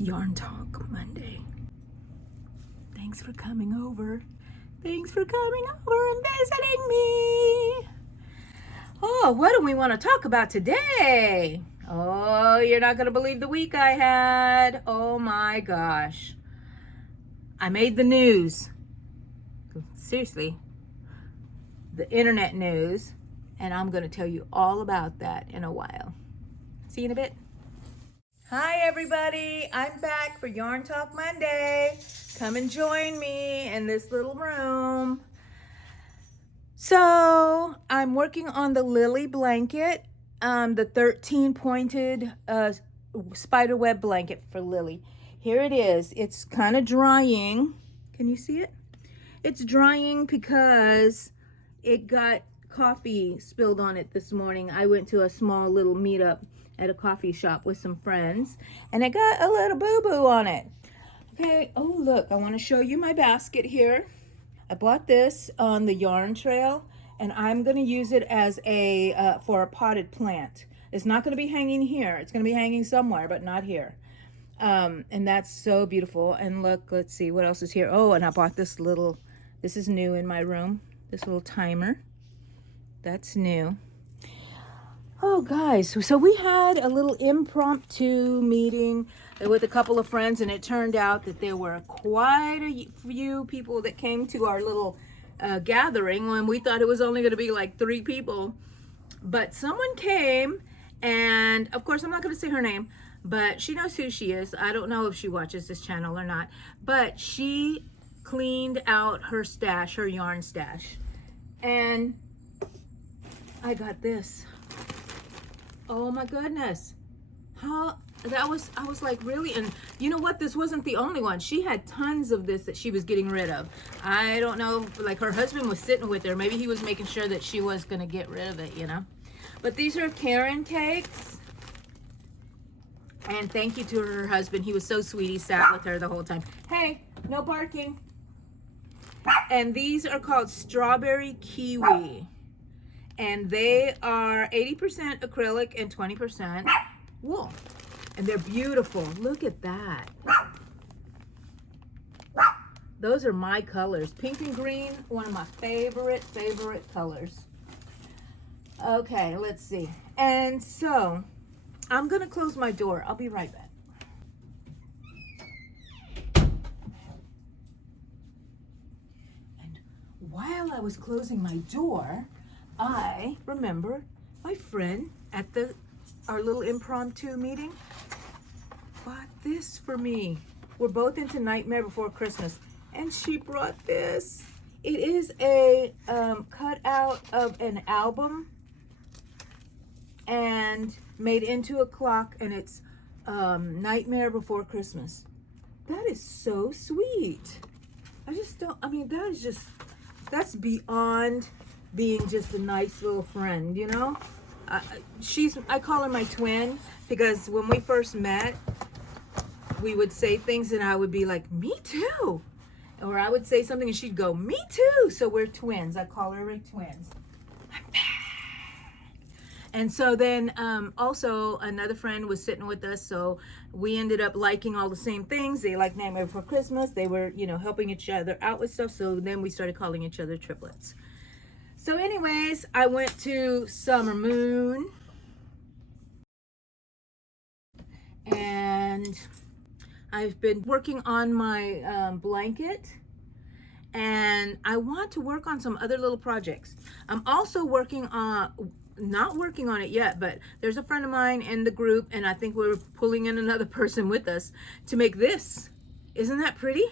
It's Yarn Talk Monday. Thanks for coming over. Thanks for coming over and visiting me. Oh, what do we want to talk about today? Oh, you're not going to believe the week I had. Oh my gosh. I made the news. Seriously. The internet news. And I'm going to tell you all about that in a while. See you in a bit. Hi everybody, I'm back for Yarn Talk Monday. Come and join me in this little room. So I'm working on the Lily blanket, the 13 pointed spider web blanket for Lily. Here it is. It's kind of drying. Can you see it? It's drying because it got coffee spilled on it this morning. I went to a small little meetup at a coffee shop with some friends, and it got a little boo-boo on it. Okay, oh look, I want to show you my basket here. I bought this on the yarn trail, and I'm going to use it as a for a potted plant. It's not going to be hanging here. It's going to be hanging somewhere, but not here. And that's so beautiful. And look, let's see what else is here. Oh, and I bought this is new in my room, this little timer. That's new. Oh guys, so we had a little impromptu meeting with a couple of friends, and it turned out that there were quite a few people that came to our little gathering when we thought it was only going to be like 3 people. But someone came, and of course I'm not going to say her name, but she knows who she is. I don't know if she watches this channel or not, but she cleaned out her stash, her yarn stash, and I got this. Oh my goodness. I was like, really? And you know what? This wasn't the only one. She had tons of this that she was getting rid of. I don't know, like her husband was sitting with her. Maybe he was making sure that she was going to get rid of it, you know? But these are Karen cakes. And thank you to her husband. He was so sweet. He sat with her the whole time. Hey, no barking. And these are called Strawberry Kiwi. And they are 80% acrylic and 20% wool. And they're beautiful. Look at that. Those are my colors. Pink and green, one of my favorite colors. Okay, let's see. And so, I'm going to close my door. I'll be right back. And while I was closing my door, I remember my friend at our little impromptu meeting bought this for me. We're both into Nightmare Before Christmas, and she brought this. It is a cutout of an album and made into a clock, and it's Nightmare Before Christmas. That is so sweet. That's beyond being just a nice little friend, you know? I call her my twin, because when we first met, we would say things and I would be like, me too. Or I would say something and she'd go, me too. So we're twins. I call her like twins. I'm back. And so then also another friend was sitting with us, so we ended up liking all the same things. They liked Nightmare Before Christmas. They were, you know, helping each other out with stuff. So then we started calling each other triplets. So anyways, I went to Summer Moon, and I've been working on my blanket, and I want to work on some other little projects. I'm also working on, not working on it yet, but there's a friend of mine in the group, and I think we're pulling in another person with us to make this. Isn't that pretty?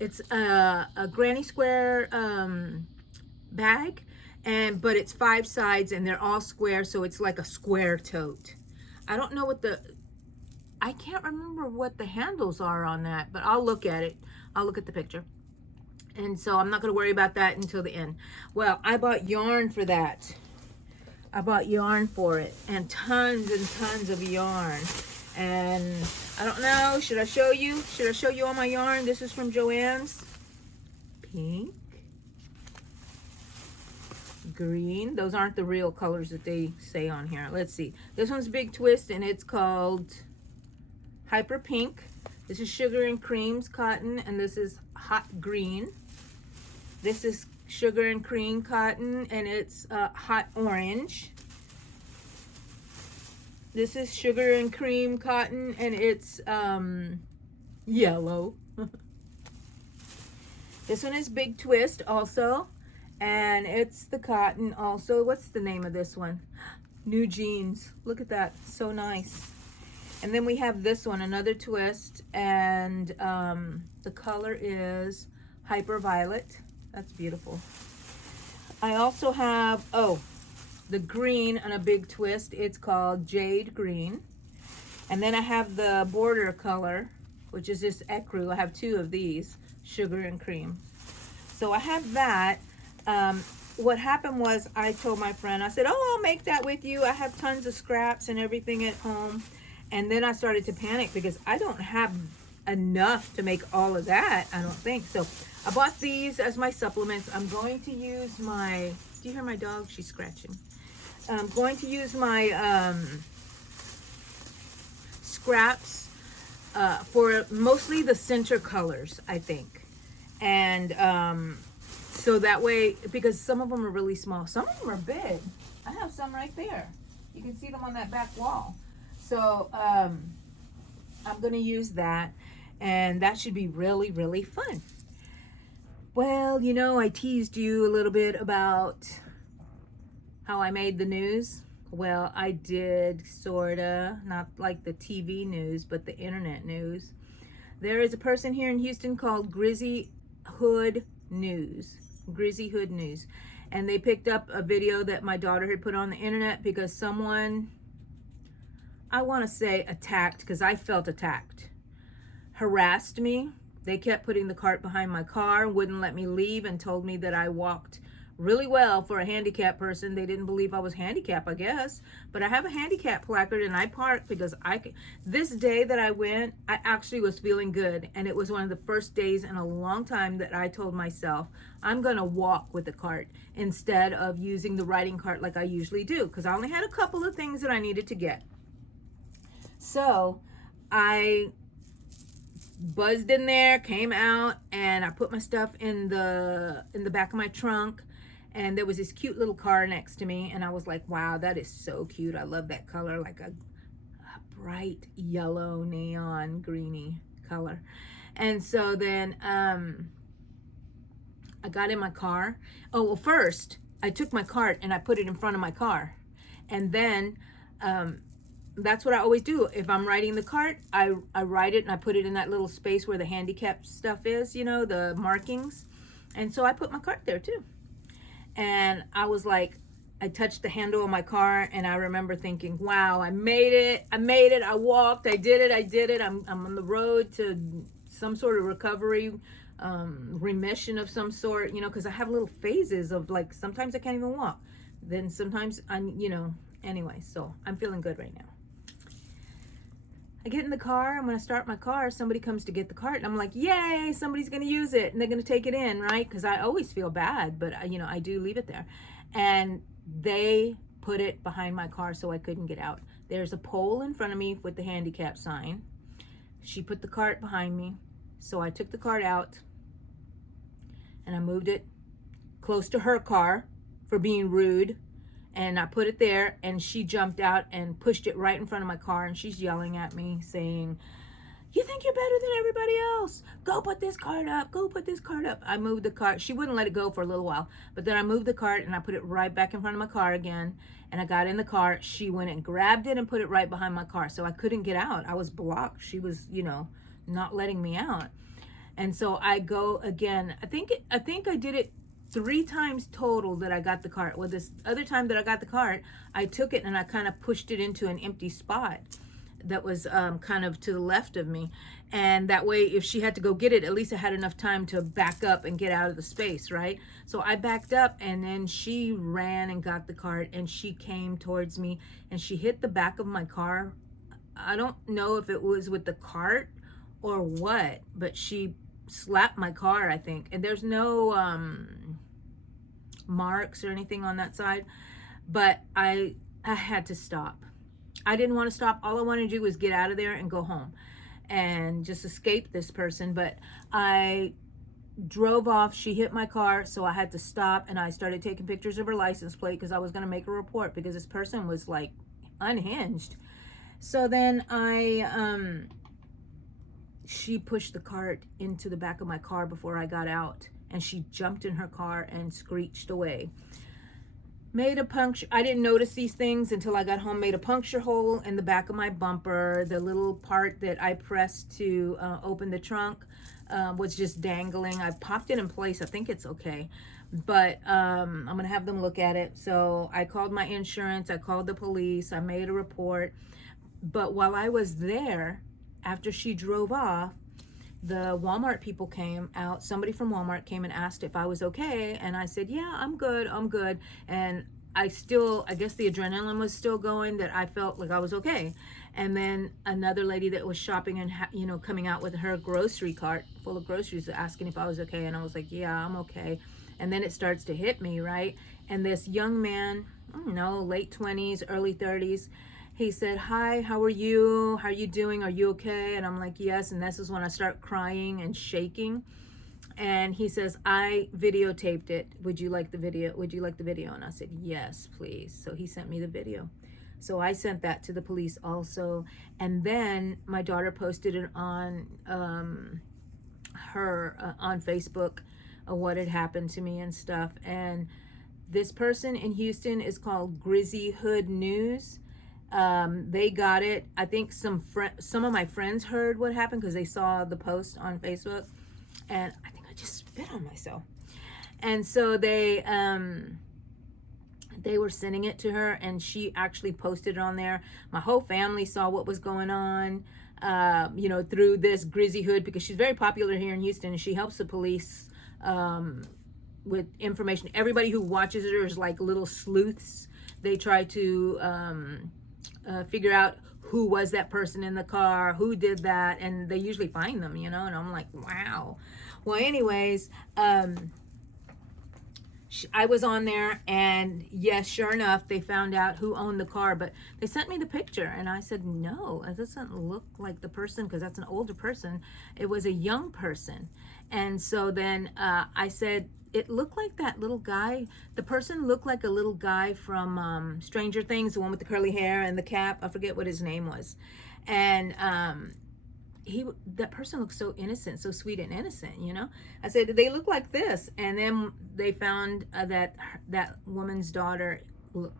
It's a granny square bag, but it's 5 sides and they're all square, so it's like a square tote. I don't know I can't remember what the handles are on that, but I'll look at it. I'll look at the picture. And so I'm not going to worry about that until the end. Well, I bought yarn for that. I bought yarn for it, and tons of yarn. And I don't know, should I show you? Should I show you all my yarn? This is from Joann's. Pink. Green. Those aren't the real colors that they say on here. Let's see. This one's Big Twist, and it's called Hyper Pink. This is Sugar and Cream's cotton, and this is Hot Green. This is Sugar and Cream cotton, and it's Hot Orange. This is Sugar and Cream cotton, and it's yellow. This one is Big Twist also, and it's the cotton also. What's the name of this one? New Jeans. Look at that, so nice. And then we have this one, another twist, and the color is Hyper Violet. That's beautiful. I also have, the green on a big twist. It's called Jade Green. And then I have the border color, which is this ecru. I have two of these, Sugar and Cream. So I have that. What happened was I told my friend, I said, oh, I'll make that with you. I have tons of scraps and everything at home. And then I started to panic because I don't have enough to make all of that, I don't think. So I bought these as my supplements. I'm going to use my, do you hear my dog? She's scratching. I'm going to use my scraps for mostly the center colors, I think. And so that way, because some of them are really small, some of them are big. I have some right there. You can see them on that back wall. So I'm going to use that, and that should be really, really fun. Well, you know, I teased you a little bit about how I made the news. Well, I did, sorta, not like the TV news, but the internet news. There is a person here in Houston called Grizzly'sHoodNews. Grizzly'sHoodNews. And they picked up a video that my daughter had put on the internet because someone, I want to say attacked, because I felt attacked, harassed me. They kept putting the cart behind my car, wouldn't let me leave, and told me that I walked really well for a handicapped person. They didn't believe I was handicapped, I guess. But I have a handicap placard, and I parked because this day that I went, I actually was feeling good. And it was one of the first days in a long time that I told myself, I'm going to walk with the cart instead of using the riding cart like I usually do, because I only had a couple of things that I needed to get. So I buzzed in there, came out, and I put my stuff in the back of my trunk, and there was this cute little car next to me, and I was like, wow, that is so cute. I love that color, like a bright yellow neon greeny color. And so then I got in my car. Oh, well, first I took my cart and I put it in front of my car, and then that's what I always do. If I'm riding the cart, I ride it and I put it in that little space where the handicap stuff is, you know, the markings. And so I put my cart there too. And I was like, I touched the handle of my car, and I remember thinking, wow, I made it. I walked, I did it. I'm on the road to some sort of recovery, remission of some sort, you know, because I have little phases of, like, sometimes I can't even walk. Then sometimes I'm, you know, anyway, so I'm feeling good right now. I get in the car, I'm going to start my car, somebody comes to get the cart, and I'm like, yay, somebody's going to use it, and they're going to take it in, right? Because I always feel bad, but, you know, I do leave it there. And they put it behind my car so I couldn't get out. There's a pole in front of me with the handicap sign. She put the cart behind me, so I took the cart out, and I moved it close to her car for being rude. And I put it there, and she jumped out and pushed it right in front of my car, and she's yelling at me saying, you think you're better than everybody else? Go put this cart up. Go put this cart up. I moved the cart. She wouldn't let it go for a little while, but then I moved the cart and I put it right back in front of my car again, and I got in the car. She went and grabbed it and put it right behind my car, so I couldn't get out. I was blocked. She was, you know, not letting me out. And so I go again. I think I did it 3 times total that I got the cart. Well, this other time that I got the cart, I took it and I kind of pushed it into an empty spot that was kind of to the left of me. And that way, if she had to go get it, at least I had enough time to back up and get out of the space, right? So I backed up, and then she ran and got the cart, and she came towards me, and she hit the back of my car. I don't know if it was with the cart or what, but she slapped my car, I think. And there's no marks or anything on that side, but I had to stop. I didn't want to stop. All I wanted to do was get out of there and go home. and just escape this person. But I drove off. She hit my car, so I had to stop, and I started taking pictures of her license plate because I was going to make a report because this person was like unhinged. So then she pushed the cart into the back of my car before I got out, and she jumped in her car and screeched away. Made a puncture. I didn't notice these things until I got home. Made a puncture hole in the back of my bumper. The little part that I pressed to open the trunk was just dangling. I popped it in place. I think it's okay, but I'm gonna have them look at it. So I called my insurance. I called the police. I made a report. But while I was there, after she drove off, the Walmart people came out. Somebody from Walmart came and asked if I was okay, and I said, yeah, I'm good, and I guess the adrenaline was still going, that I felt like I was okay. And then another lady that was shopping and coming out with her grocery cart full of groceries, asking if I was okay, and I was like, yeah, I'm okay. And then it starts to hit me, right? And this young man, I don't know, late 20s, early 30s, he said, hi, how are you? How are you doing? Are you okay? And I'm like, yes. And this is when I start crying and shaking. And he says, I videotaped it. Would you like the video? Would you like the video? And I said, yes, please. So he sent me the video. So I sent that to the police also. And then my daughter posted it on on Facebook, what had happened to me and stuff. And this person in Houston is called Grizzly'sHoodNews. They got it. I think some of my friends heard what happened because they saw the post on Facebook, and I think I just spit on myself. And so they were sending it to her, and she actually posted it on there. My whole family saw what was going on, through this Grizzly Hood, because she's very popular here in Houston, and she helps the police with information. Everybody who watches her is like little sleuths. They try to figure out who was that person in the car, who did that, and they usually find them, and I'm like, wow. Well, anyways, I was on there, and yes, sure enough, they found out who owned the car, but they sent me the picture, and I said, no, it doesn't look like the person, because that's an older person. It was a young person. And so then I said, it looked like that little guy. The person looked like a little guy from Stranger Things, the one with the curly hair and the cap. I forget what his name was. And that person looked so innocent, so sweet and innocent, I said, they look like this. And then they found that woman's daughter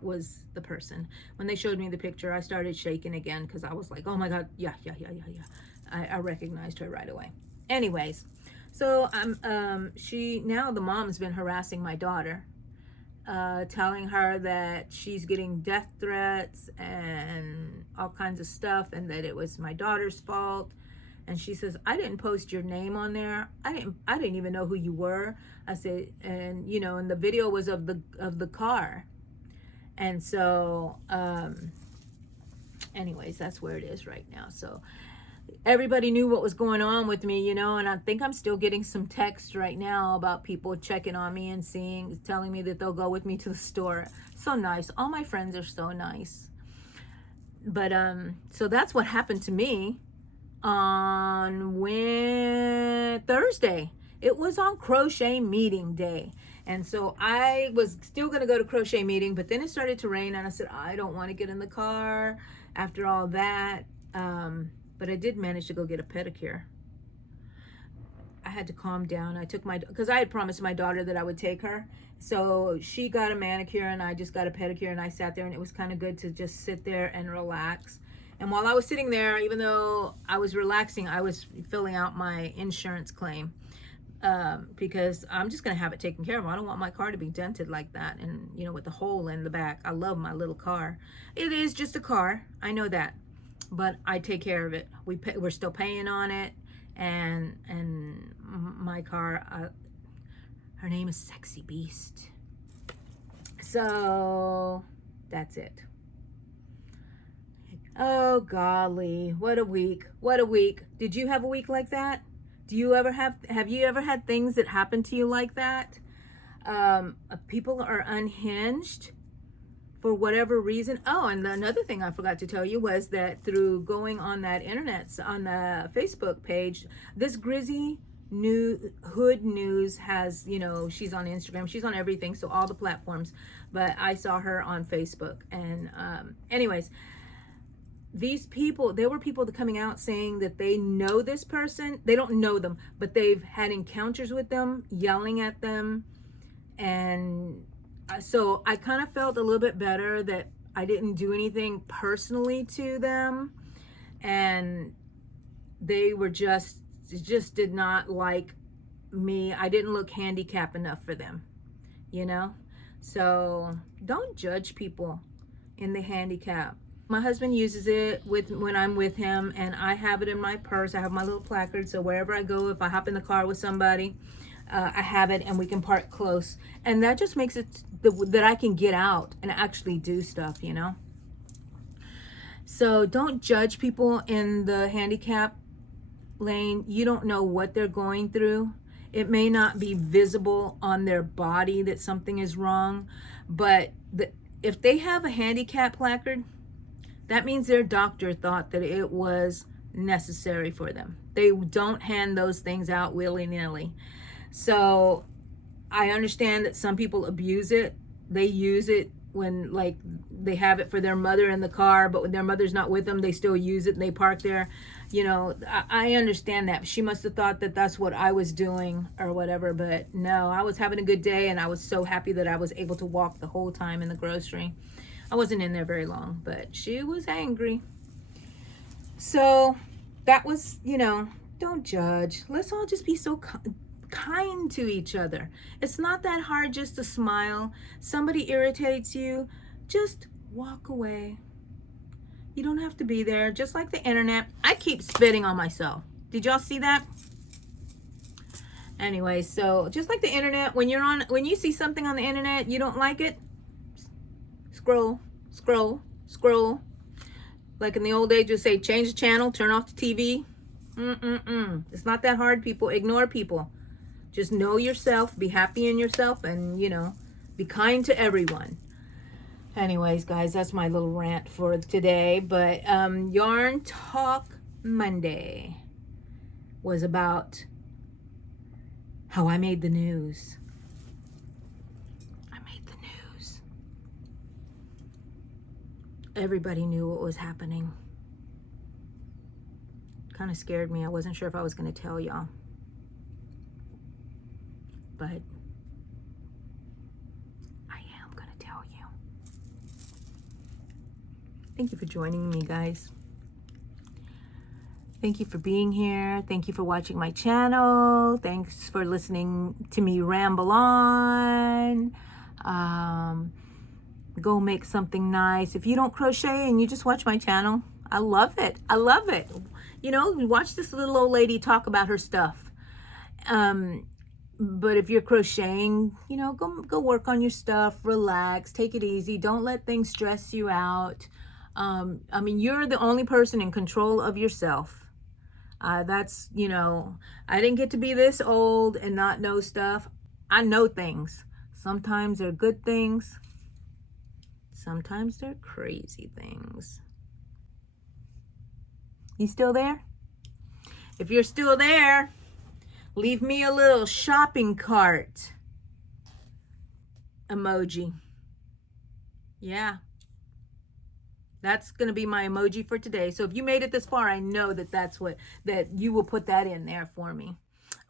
was the person. When they showed me the picture, I started shaking again because I was like, oh my God, yeah. I recognized her right away. Anyways, so the mom's been harassing my daughter, telling her that she's getting death threats and all kinds of stuff, and that it was my daughter's fault. And she says, I didn't post your name on there. I didn't even know who you were. I said, and and the video was of the car. And so anyways, that's where it is right now. So everybody knew what was going on with me, and I think I'm still getting some text right now about people checking on me and telling me that they'll go with me to the store. So nice. All my friends are so nice. But so that's what happened to me on Thursday. It was on crochet meeting day. And so I was still going to go to crochet meeting, but then it started to rain, and I said, I don't want to get in the car after all that. But I did manage to go get a pedicure. I had to calm down. Because I had promised my daughter that I would take her. So she got a manicure, and I just got a pedicure, and I sat there, and it was kind of good to just sit there and relax. And while I was sitting there, even though I was relaxing, I was filling out my insurance claim. Because I'm just going to have it taken care of. I don't want my car to be dented like that, and with the hole in the back. I love my little car. It is just a car, I know that, but I take care of it. We're still paying on it, and my car, her name is Sexy Beast. So that's it. Oh golly, what a week. Did you have a week like that? Have you ever had things that happen to you like that? People are unhinged, for whatever reason. Oh, and another thing I forgot to tell you was that through going on that on the Facebook page, this Hood News has, you know, she's on Instagram, she's on everything, so all the platforms, but I saw her on Facebook. And anyways, these people, there were people that coming out saying that they know this person. They don't know them, but they've had encounters with them, yelling at them. And so I kind of felt a little bit better that I didn't do anything personally to them. And they were just did not like me. I didn't look handicapped enough for them, you know? So don't judge people in the handicap. My husband uses it when I'm with him, and I have it in my purse. I have my little placard, so wherever I go, if I hop in the car with somebody, I have it, and we can park close. And that just makes it that I can get out and actually do stuff, you know? So don't judge people in the handicap lane. You don't know what they're going through. It may not be visible on their body that something is wrong, but if they have a handicap placard, that means their doctor thought that it was necessary for them. They don't hand those things out willy-nilly. So I understand that some people abuse it. They use it when, like, they have it for their mother in the car, but when their mother's not with them, they still use it and they park there. You know, I understand that. She must have thought that that's what I was doing or whatever, but no, I was having a good day, and I was so happy that I was able to walk the whole time in the grocery. I wasn't in there very long, but she was angry. So that was, you know, don't judge. Let's all just be so kind to each other. It's not that hard just to smile. Somebody irritates you, just walk away. You don't have to be there. Just like the internet. I keep spitting on myself. Did y'all see that? Anyway, so just like the internet, when you see something on the internet, you don't like it, scroll, scroll, scroll. Like in the old days, you say change the channel, turn off the TV. It's not that hard, people. Ignore people. Just know yourself, be happy in yourself, and, you know, be kind to everyone. Anyways, guys, that's my little rant for today. But Yarn Talk Monday was about how I made the news. I made the news. Everybody knew what was happening. Kind of scared me. I wasn't sure if I was going to tell y'all. But I am going to tell you. Thank you for joining me, guys. Thank you for being here. Thank you for watching my channel. Thanks for listening to me ramble on. Go make something nice. If you don't crochet and you just watch my channel, I love it. I love it. You know, watch this little old lady talk about her stuff. But if you're crocheting, you know, go work on your stuff, relax, take it easy. Don't let things stress you out. I mean, you're the only person in control of yourself. That's, you know, I didn't get to be this old and not know stuff. I know things. Sometimes they're good things. Sometimes they're crazy things. You still there? If you're still there, leave me a little shopping cart emoji. Yeah. That's going to be my emoji for today. So if you made it this far, I know that you will put that in there for me.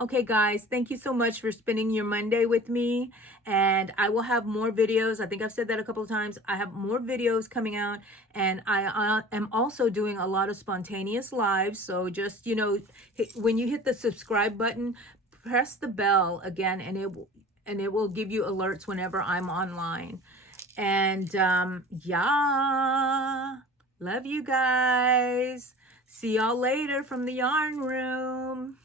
Okay, guys, thank you so much for spending your Monday with me. And I will have more videos. I think I've said that a couple of times. I have more videos coming out. And I am also doing a lot of spontaneous lives. So just, you know, when you hit the subscribe button, press the bell again, and it will give you alerts whenever I'm online. And yeah, love you guys. See y'all later from the yarn room.